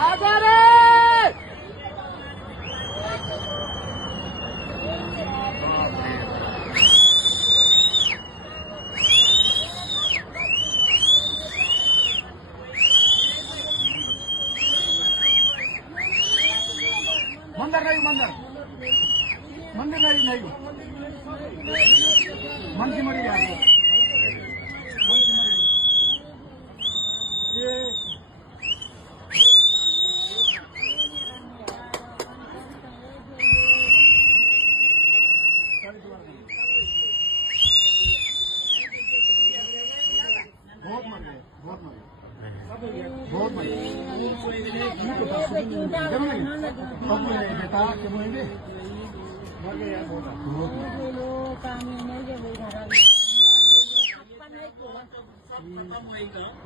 आजा रे मंदिर नहीं मंदिर नहीं मन की मरी यार मन की मरी ये बहुत मर गए बहुत मर गए बहुत मर गए बेटा क्यों बोलेंगे मर गए यार बहुत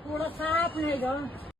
थोड़ा साफ नहीं